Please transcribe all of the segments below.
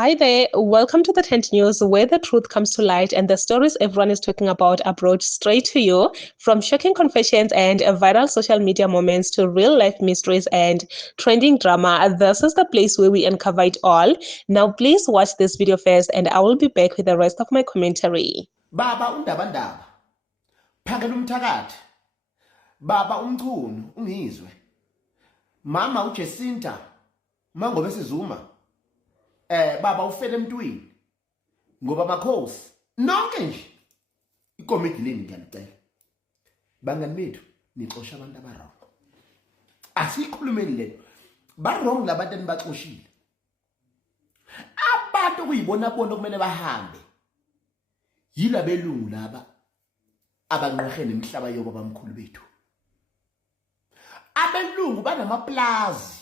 Hi there, welcome to the Tent News, where the truth comes to light and the stories everyone is talking about are brought straight to you. From shocking confessions and viral social media moments to real life mysteries and trending drama, this is the place where we uncover it all. Now, please watch this video first, and I will be back with the rest of my commentary. Baba undabandaba, phakela umthakathi, baba umchunu ungizwe, mama uJesinta, mangobe sizuma, baba ufele emntwini, ngoba makhosi, nonke nje, ikomidi leni ngiyalicela. Bangani bethu, nixosha abantu abarong. Asikhulumeni lento, barong labantu enibaxoshile. Abantu kuyibona bona kumele bahambe. Yila belungu laba abanqahe nemihlaba yobaba bamkhulu bethu. Abelungu banamaplazi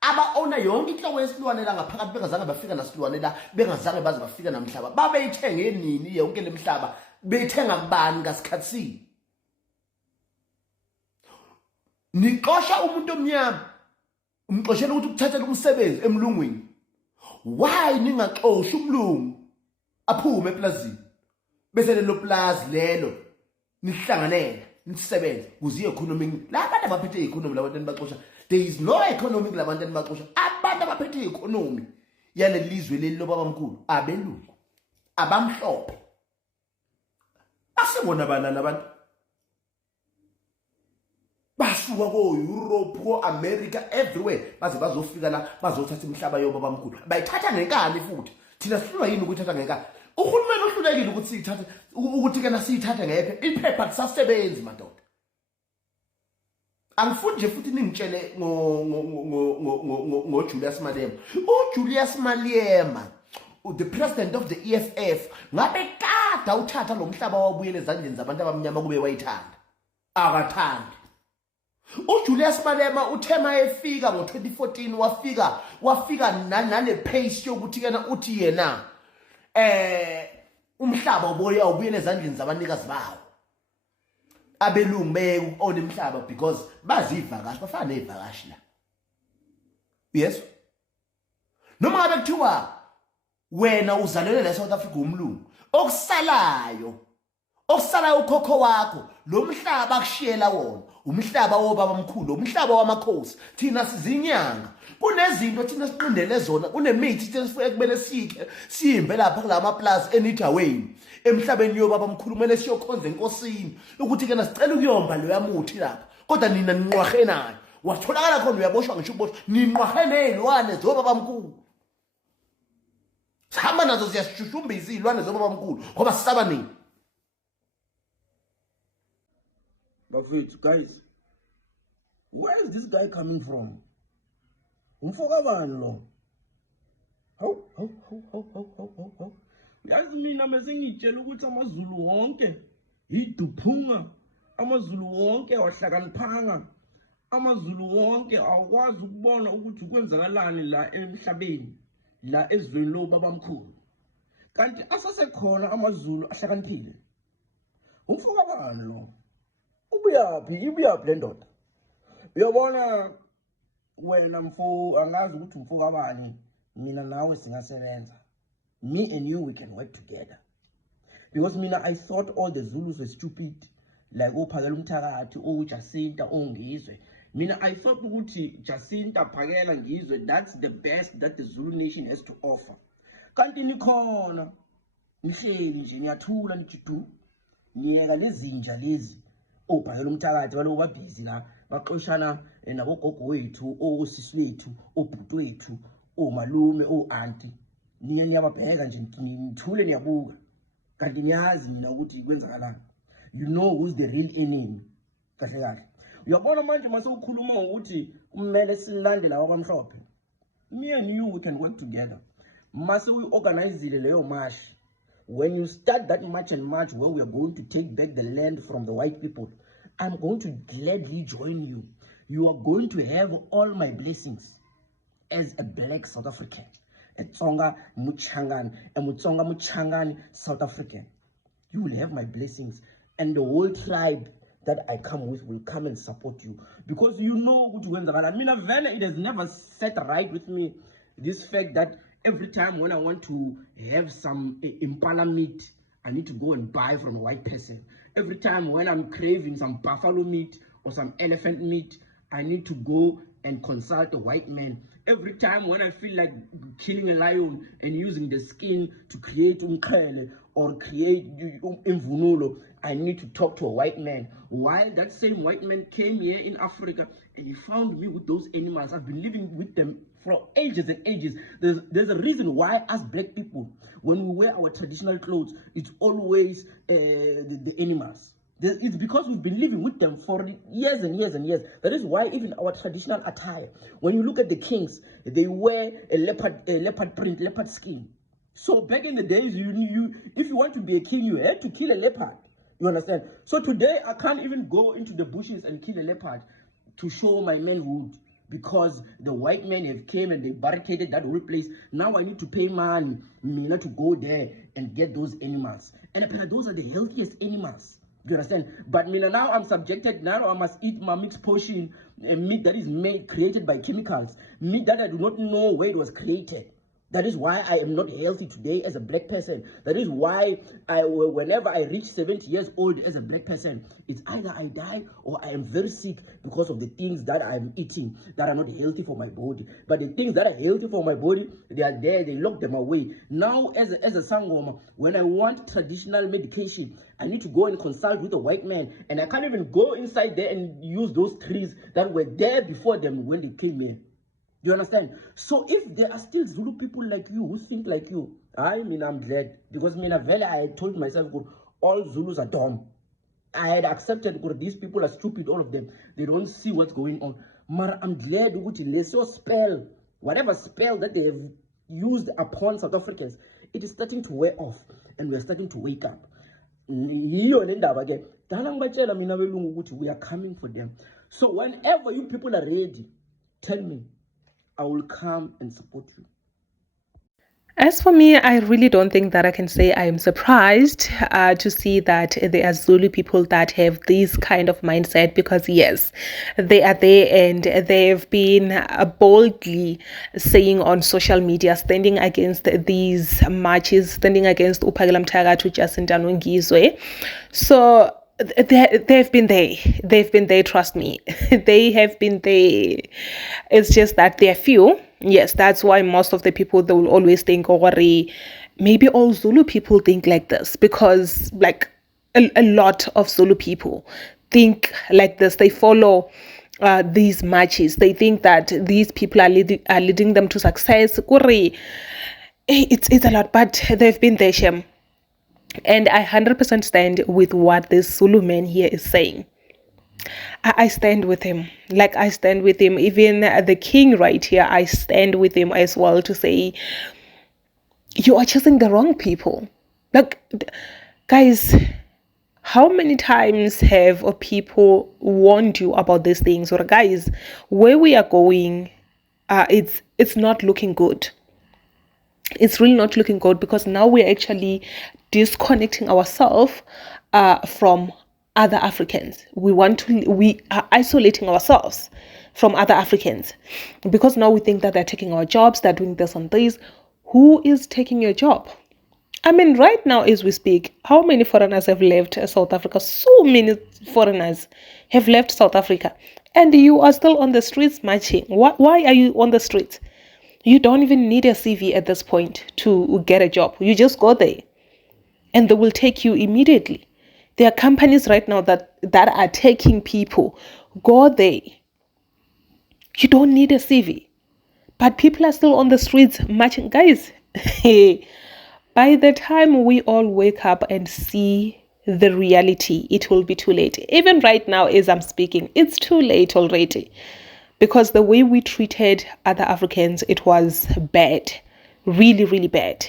aba-ona yonke inhloko yesilwane la ngaphakathi bengazange bafika nasilwane la bengazange baze bafika namhlaba. Babeyithenga nini yonke lemhlaba? Beyithenga kubani ngasikhatsini? Niqosha umuntu omnyama, umqoshela ukuthi ukuthathela umsebenzi emlungwini. Why ningaxoshi umlungu aphume eplazini? Bese lelo plaza lelo nihlanganele nisebenze kuze i-economy la abantu abaphethe i-economy labantu enibaxosha. There is no economic labantu enibaxosha. Abantu abaphethe i-economy yale lizwe leli lobaba mkhulu abelungu abamhlophe. Asibona bana labantu basuka ko-Europe, ko-America, everywhere baze bazofika la bazothatha imihlaba yobaba mkhulu. Bayithatha ngenkani futhi. Thina sihlulwa yini ukuyithatha ngenkani? Uhulumeni uhlulekile ukuthi siyithathe ukuthi ke nasiyithathe ngephe iphepha lisasebenzi madoda. Angifuni nje futhi ningitshele ngo Julius Malema. Julius Malema, the president of the EFF, ngabe kada uthatha lo mhlaba wabuyele ezandleni zabantu abamnyama kube wayithanda. Akathandi. Julius Malema uthema efika ngo-2014 wafika nale pace yokuthi kena uthi yena umhlaba ubuyele ezandleni zabanikazi bawo. Abelungu beyona imhlaba because bazivakashi bafana nezivakashi la. Yes. Noma ngabe kuthiwa wena uzalelwe la South Africa umlungu, okusalayo ukhokho wakho lo mhlaba akushiyela wona umhlaba wobaba mkhulu, umhlaba wamakhosi. Thina sizinyanga kunezinto thina siqindele zona, kunemithi thina sifike kumele siyimbe lapha kulama plus enithaweni emhlabeni yobaba mkhulu. Kumele siyokhonza enkosini ukuthi ke nasicela ukuyomba lo yamuthi lapha, kodwa nina ninqwahe nayo. Watholakala khona uyaboshwa ngisho uboshwa, ninqwahe nezilwane zobaba mkhulu. Sihamba nazo ziyashushumba izilwane zobaba mkhulu ngoba sisaba nini. Bafethu, guys, where is this guy coming from? Umfoka bani lo? How? Uyazi mina mesengitshela ukuthi amaZulu wonke iduphunga, amaZulu wonke awahlakaniphanga, amaZulu wonke awakwazi ukubona ukuthi kwenzakalani la emhlabeni, la ezweni lobaba mkhulu. Kanti asasekhona amaZulu ahlakaniphile. Umfoka bani lo? Ibuyaphi le ndoda? Uyabona wena mfo, angazi ukuthi umfoka bani, mina nawe singasebenza. Me and you, we can work together. Because mina, I thought all the Zulus were stupid, like Phakela umthakathi, Jacinta, Ngizwe. Mina, I thought ukuthi Jacinta, Phakela, Ngizwe, that's the best that the Zulu nation has to offer. Kanti nikhona nihleli nje niyathula nithi tu niyeka lezinja lezi Phakela umthakathi balo babhizi la baxoshana nabogogo wethu, osisi wethu, obhuti wethu, omalume, o-auntie. Niyababheka nje nithule niyabuka. Kanti niyazi mina ukuthi kwenzakalani. You know who's the real enemy. Kahle kahle. Uyabona manje mase ukhuluma ukuthi kumele silande lawa kwamhlophe. Me and you, we can work together. Mase we organize leyo march. When you start that march and march where we are going to take back the land from the white people, I'm going to gladly join you. You are going to have all my blessings as a black South African. A Tsonga Muchangani, a Mutsonga Muchangani South African. You will have my blessings, and the whole tribe that I come with will come and support you. Because you know what you went. I mean, it has never set right with me this fact that Every time when I want to have some impala meat, I need to go and buy from a white person. Every time when I'm craving some buffalo meat or some elephant meat, I need to go and consult a white man. Every time when I feel like killing a lion and using the skin to create umqhele or create imvunulo, I need to talk to a white man. While that same white man came here in Africa and he found me with those animals, I've been living with them for ages and ages. There's a reason why us black people, when we wear our traditional clothes, it's always the animals. It's because we've been living with them for years and years and years. That is why even our traditional attire, when you look at the kings, they wear a leopard print, leopard skin. So back in the days, if you want to be a king, you had to kill a leopard. You understand? So today, I can't even go into the bushes and kill a leopard to show my manhood, because the white men have came and they barricaded that whole place. Now I need to pay money, to go there and get those animals. And those are the healthiest animals. You understand? But now I'm subjected. Now I must eat my mixed portion, meat that is created by chemicals, meat that I do not know where it was created. That is why I am not healthy today as a black person. That is why whenever I reach 70 years old as a black person, it's either I die or I am very sick because of the things that I'm eating that are not healthy for my body. But the things that are healthy for my body, they are there, they lock them away. Now, as a Sangoma, when I want traditional medication, I need to go and consult with a white man, and I can't even go inside there and use those trees that were there before them when they came here. You understand? So if there are still Zulu people like you who think like you, I'm glad, because I had told myself, all Zulus are dumb. I had accepted these people are stupid, all of them. They don't see what's going on. But I'm glad spell, whatever spell that they have used upon South Africans, it is starting to wear off, and we are starting to wake up. We are coming for them. So whenever you people are ready, tell me. I will come and support you. As for me, I really don't think that I can say I am surprised to see that there are Zulu people that have this kind of mindset, because yes, they are there and they've been boldly saying on social media, standing against these marches, standing against Uphakela Mthakathi, Jacinta Ngizwe. So they've been there, trust me. They have been there. It's just that they're few. Yes, that's why most of the people, they will always think, maybe all Zulu people think like this, because like a lot of Zulu people think like this. They follow these marches. They think that these people are leading them to success. It's a lot, but they've been there, Shem. And I 100% stand with what this Zulu man here is saying. I stand with him. Like, I stand with him. Even the king right here, I stand with him as well, to say, you are choosing the wrong people. Like, guys, how many times have people warned you about these things? Or guys, where we are going, it's not looking good. It's really not looking good, because now we're actually disconnecting ourselves from other Africans. We are isolating ourselves from other Africans, because now we think that they're taking our jobs, they're doing this and this. Who is taking your job? Right now as we speak, how many foreigners have left South Africa? So many foreigners have left South Africa, and you are still on the streets marching. Why are you on the streets? You don't even need a CV at this point to get a job. You just go there and they will take you immediately. There are companies right now that are taking people. Go there. You don't need a CV. But people are still on the streets marching. Guys, by the time we all wake up and see the reality, it will be too late. Even right now as I'm speaking, it's too late already. Because the way we treated other Africans, it was bad. Really, really bad.